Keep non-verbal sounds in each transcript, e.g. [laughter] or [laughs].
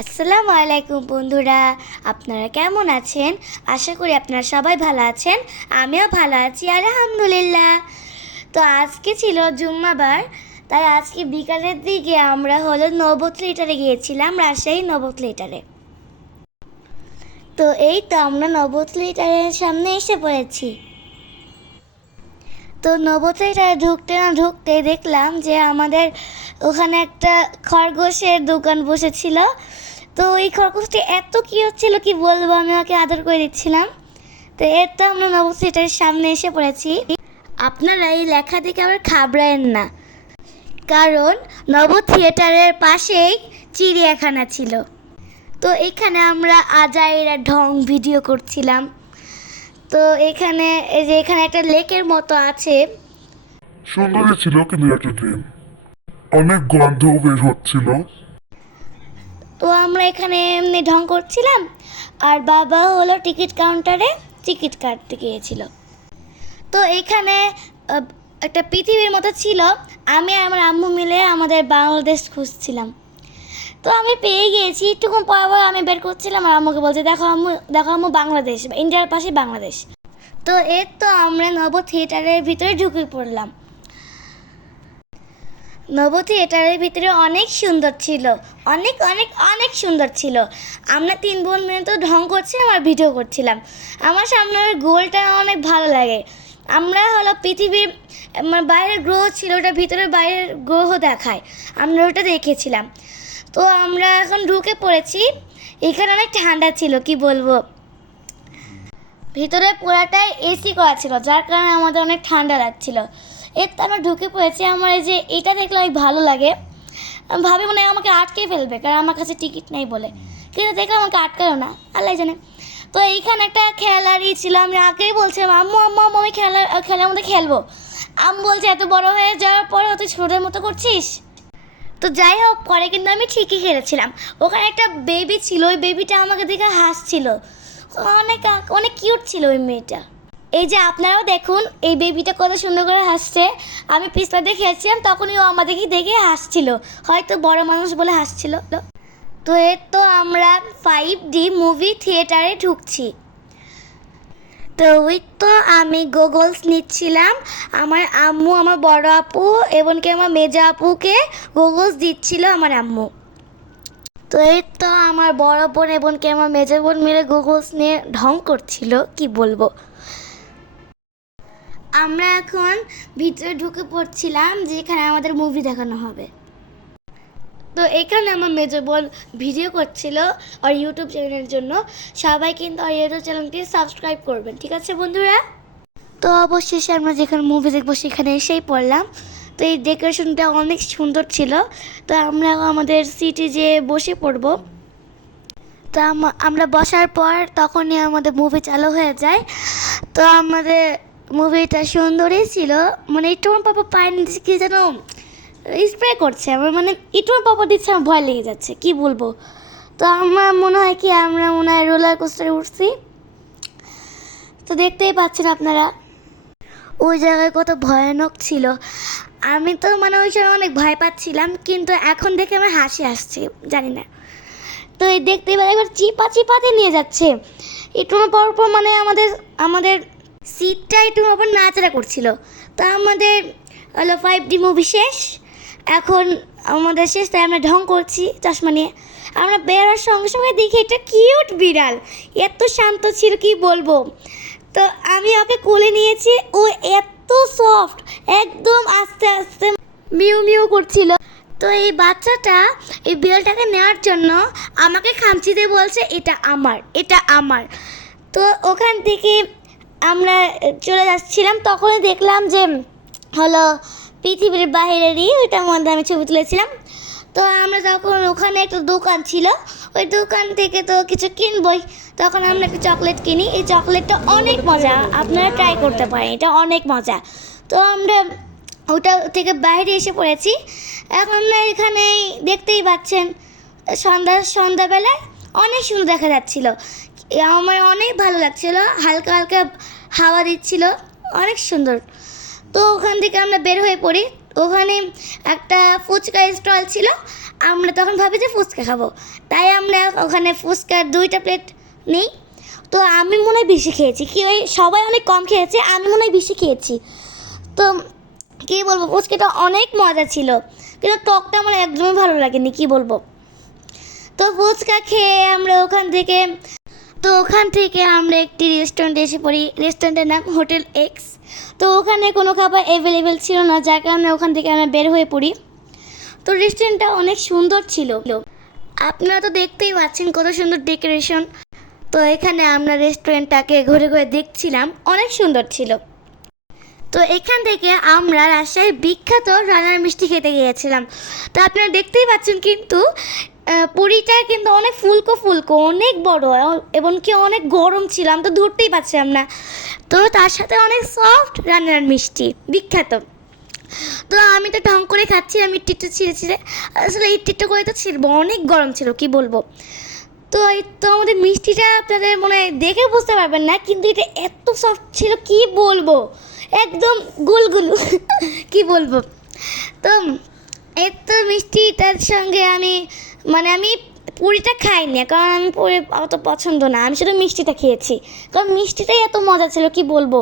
আসসালামু আলাইকুম বন্ধুরা, আপনারা কেমন আছেন? আশা করি আপনারা সবাই ভালো আছেন, আমিও ভালো আছি, আলহামদুলিল্লাহ। তো আজকে ছিল জুম্মাবার, তাই আজকে বিকালের দিকে আমরা হলো নবত লিটারে গিয়েছিলাম, রাজশাহী নবত লিটারে। তো এই তো আমরা নবত লিটারের সামনে এসে পড়েছি। তো নবতাইটা ঢুকতে না ঢুকতে দেখলাম যে আমাদের ওখানে একটা খরগোশের দোকান বসেছিল। তো ওই খরগোশটি এত কি হচ্ছিল কি বলব, আমি ওকে আদর করে দিচ্ছিলাম। তো এর তো আমরা নবথিয়েটারের সামনে এসে পড়েছি। আপনারা এই লেখা দেখে আবার খাবড়ায়েন না। কারণ নব থিয়েটারের পাশেই চিড়িয়াখানা ছিল। তো এখানে আমরা আজাইরা ঢং ভিডিও করছিলাম। তো এখানে এই যে এখানে একটা লেকের মতো আছে। সুন্দরী ছিল কিন্তু একটা ট্রেন। অনেক গন্ধ বের হচ্ছিল। তো আমরা এখানে এমনি ঢং করছিলাম আর বাবা হলো টিকিট কাউন্টারে টিকিট কাটতে গিয়েছিল। তো এখানে একটা পৃথিবীর মতো ছিল। আমি আর আমার আম্মু মিলে আমাদের বাংলাদেশ খুঁজছিলাম। তো আমি পেয়ে গিয়েছি একটুক্ষণ পর পর আমি বের করছিলাম আর আম্মুকে বলছে, দেখো আম্মু দেখো আম্মু বাংলাদেশ, ইন্ডিয়ার পাশে বাংলাদেশ। তো এর তো আমরা নব থিয়েটারের ভিতরে ঢুকে পড়লাম। নব থিয়েটারের ভিতরে অনেক সুন্দর ছিল, অনেক অনেক অনেক সুন্দর ছিল। আমরা তিন বোন মিলে তো ঢং করছিলাম আর ভিডিও করছিলাম। আমার সামনের গোলটা অনেক ভালো লাগে। আমরা হলো পৃথিবীর বাইরের গ্রহ ছিল ওটা ভিতরে বাইরের গ্রহ দেখায়। আমরা ওটা দেখেছিলাম। তো আমরা এখন ঢুকে পড়েছি। এখানে অনেক ঠান্ডা ছিল, কি বলব? ভিতরে পুরাটাই এসি করা ছিল, যার কারণে আমাদের অনেক ঠান্ডা লাগছিল। এর তো আমরা ঢুকে পড়েছি, আমার এই যে এটা দেখলে অনেক ভালো লাগে। আমি ভাবি মনে হয় আমাকে আটকে ফেলবে, কারণ আমার কাছে টিকিট নেই বলে। কিন্তু দেখলাম আমাকে আটকালো না, আল্লাহ জানে। তো এইখানে একটা খেলারই ছিল, আমি আগেই বলছিলাম, আম্মু আম্মু আম্মু, আমি খেলা, খেলার মধ্যে খেলব। আম্মু বলছে, এত বড় হয়ে যাওয়ার পরে তুই ছোটোর মতো করছিস? তো যাই হোক, পরে কিন্তু আমি ঠিকই খেলেছিলাম। ওখানে একটা বেবি ছিল, ওই বেবিটা আমাকে দেখে হাসছিল। অনেক অনেক কিউট ছিল ওই মেয়েটা। এই যে আপনারাও দেখুন, এই বেবিটা কত সুন্দর করে হাসছে। আমি পিছলা দিয়ে খেলছিলাম, তখনই ও আমাদেরকে দেখে হাসছিল। হয়তো বড় মানুষ বলে হাসছিল। তো এর তো আমরা ফাইভ ডি মুভি থিয়েটারে ঢুকছি। তো ওই তো আমি গোগলস নিচ্ছিলাম। আমার আম্মু, আমার বড় আপু, এমনকি আমার মেজা আপুকে গোগলস দিচ্ছিল আমার আম্মু। তো এই তো আমার বড় বোন এবং এমনকি আমার মেজা বোন মিলে গুগলস নিয়ে ঢং করছিল, কি বলব? আমরা এখন ভিতরে ঢুকে পড়ছিলাম, যেখানে আমাদের মুভি দেখানো হবে। তো এখানে আমার মেজো বোন ভিডিও করছিল আর ইউটিউব চ্যানেলের জন্য। সবাই কিন্তু আর ইউটিউব চ্যানেলটি সাবস্ক্রাইব করবেন, ঠিক আছে বন্ধুরা? তো অবশেষে আমরা যেখানে মুভি দেখব সেখানে এসেই পড়লাম। তো এই ডেকোরেশনটা অনেক সুন্দর ছিল। তো আমরা আমাদের সিটে যে বসে পড়ব। তো আমরা বসার পর তখনই আমাদের মুভি চালু হয়ে যায়। তো আমাদের মুভিটা সুন্দরই ছিল। মানে একটু আমার পাপা পায়নি, কি যেন স্প্রে করছে আমার মানে একটু আমার পাপা দিচ্ছে, আমার ভয় লেগে যাচ্ছে, কি বলব? তো আমার মনে হয় কি, আমরা মনে হয় রোলার কোস্টারে উঠছি। তো দেখতেই পাচ্ছেন আপনারা, ওই জায়গায় কত ভয়ানক ছিল। আমি তো মানে ওই সময় অনেক ভয় পাচ্ছিলাম, কিন্তু এখন দেখে আমার হাসি আসছে, জানি না। তো এই দেখতে এবার একবার চিপা চিপাতে নিয়ে যাচ্ছে। একটু পর পর মানে আমাদের আমাদের সিটটা একটু আবার নাচড়া করছিল। তো আমাদের হলো ফাইভ ডি মুভি শেষ। এখন আমাদের শেষ তাই আমরা ঢং করছি চশমা নিয়ে। আমরা বেরোর সঙ্গে সঙ্গে দেখি এটা কিউট বিড়াল। এত শান্ত ছিল, কি বলব? তো আমি ওকে কোলে নিয়েছি, ও এত সফট একদম আস্তে আস্তে মিউ মিউ করছিল। তো এই বাচ্চাটা, এই বিড়ালটাকে নেওয়ার জন্য আমাকে খামচি দিয়ে বলছে, এটা আমার এটা আমার। তো ওখান থেকে আমরা চলে যাচ্ছিলাম, তখনই দেখলাম যে, হলো পৃথিবীর বাইরেরই ওইটার মধ্যে আমি ছবি তুলেছিলাম। তো আমরা যখন ওখানে একটা দোকান ছিল, ওই দোকান থেকে তো কিছু কিনবই। তখন আমরা একটা চকলেট কিনি। এই চকলেটটা অনেক মজা। আপনারা ট্রাই করতে পারেন। এটা অনেক মজা। তো আমরা ওটা থেকে বাইরে এসে পড়েছি। এখন আমরা এখানে দেখতেই পাচ্ছেন, সন্ধ্যা সন্ধ্যাবেলায় অনেক সুন্দর দেখা যাচ্ছিল। আমার অনেক ভালো লাগছিল। হালকা হালকা হাওয়া দিচ্ছিল। অনেক সুন্দর। তো ওখান থেকে আমরা বের হয়ে পড়ি। ওখানে একটা ফুচকা স্টল ছিল। আমরা তখন ভাবি যে ফুচকা খাব। তাই আমরা ওখানে ফুচকার দুইটা প্লেট নিই। তো আমি মনে হয় বেশি খেয়েছি। কি ওই সবাই অনেক কম খেয়েছে, আমি মনে হয় বেশি খেয়েছি। তো কী বলব, ফুচকাটা অনেক মজা ছিল। কিন্তু টকটা আমার একদমই ভালো লাগেনি, কি বলব। তো ফুচকা খেয়ে আমরা ওখান থেকে তো ওখান থেকে আমরা একটি রেস্টুরেন্টে এসে পড়ি। রেস্টুরেন্টের নাম হোটেল এক্স তো ওখানে কোনো খাবার অ্যাভেলেবেল ছিল না, যার কারণে ওখান থেকে আমরা বের হয়ে পড়ি। তো রেস্টুরেন্টটা অনেক সুন্দর ছিল। আপনারা তো দেখতেই পাচ্ছেন কত সুন্দর ডেকোরেশন তো এখানে আমরা রেস্টুরেন্টটাকে ঘুরে ঘুরে দেখছিলাম। অনেক সুন্দর ছিল। তো এখান থেকে আমরা রাজশাহীর বিখ্যাত রান্নার মিষ্টি খেতে গিয়েছিলাম। তো আপনারা দেখতেই পাচ্ছেন কিন্তু পুরীটা কিন্তু অনেক ফুলকো ফুলকো, অনেক বড় এবং কি অনেক গরম ছিল, আমি তো ধরতেই পারছিলাম না। তো তার সাথে অনেক সফট রান্নার মিষ্টি, বিখ্যাত। তো আমি তো ঢং করে খাচ্ছি আমি টিটটা ছিঁড়ে ছিঁড়ে, আসলে এই টিটটা করে তো ছিঁড়বো, অনেক গরম ছিল, কি বলব। তো এই তো আমাদের মিষ্টিটা আপনাদের মনে হয় দেখে বুঝতে পারবেন না, কিন্তু এটা এত সফট ছিল, কি বলব? একদম গুলগুলু [laughs] কি বলব? তো এত মিষ্টিটার সঙ্গে আমি মানে আমি পুরিটা খাইনি, কারণ আমি পুরি অত পছন্দ না, আমি শুধু মিষ্টিটা খেয়েছি। কারণ মিষ্টিটাই এত মজা ছিল, কি বলব?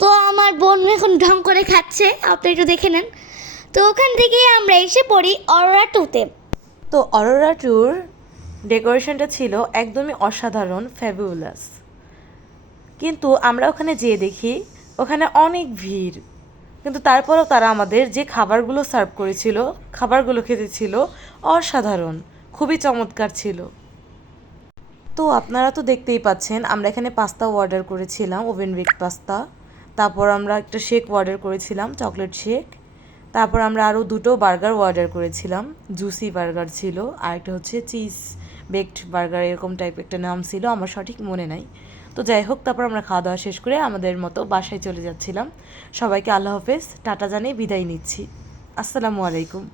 তো আমার বোন এখন ঢং করে খাচ্ছে, আপনি একটু দেখে নেন। তো ওখান থেকে আমরা এসে পড়ি অরোরা টুতে। তো অরোরা ট্যুর ডেকোরেশনটা ছিল একদমই অসাধারণ ফ্যাবুলাস কিন্তু আমরা ওখানে যেয়ে দেখি, ওখানে অনেক ভিড়। কিন্তু তারপরেও তারা আমাদের যে খাবারগুলো সার্ভ করেছিল, খাবারগুলো খেতে ছিল, অসাধারণ, খুবই চমৎকার ছিল। তো আপনারা তো দেখতেই পাচ্ছেন, আমরা এখানে পাস্তা অর্ডার করেছিলাম, ওভেন বেক পাস্তা। তারপর আমরা একটা শেক অর্ডার করেছিলাম, চকলেট শেক। তারপর আমরা আরও দুটো বার্গার অর্ডার করেছিলাম, জুসি বার্গার ছিল, আর একটা হচ্ছে চিজ বেকড বার্গার, এরকম টাইপ একটা নাম ছিল, আমার সঠিক মনে নাই। তো যাই হোক, তারপর আমরা খাওয়া দাওয়া শেষ করে আমাদের মতো বাসায় চলে যাচ্ছিলাম। সবাইকে আল্লাহ হাফেজ, টাটা জানিয়ে বিদায় নিচ্ছি। আসসালামু আলাইকুম।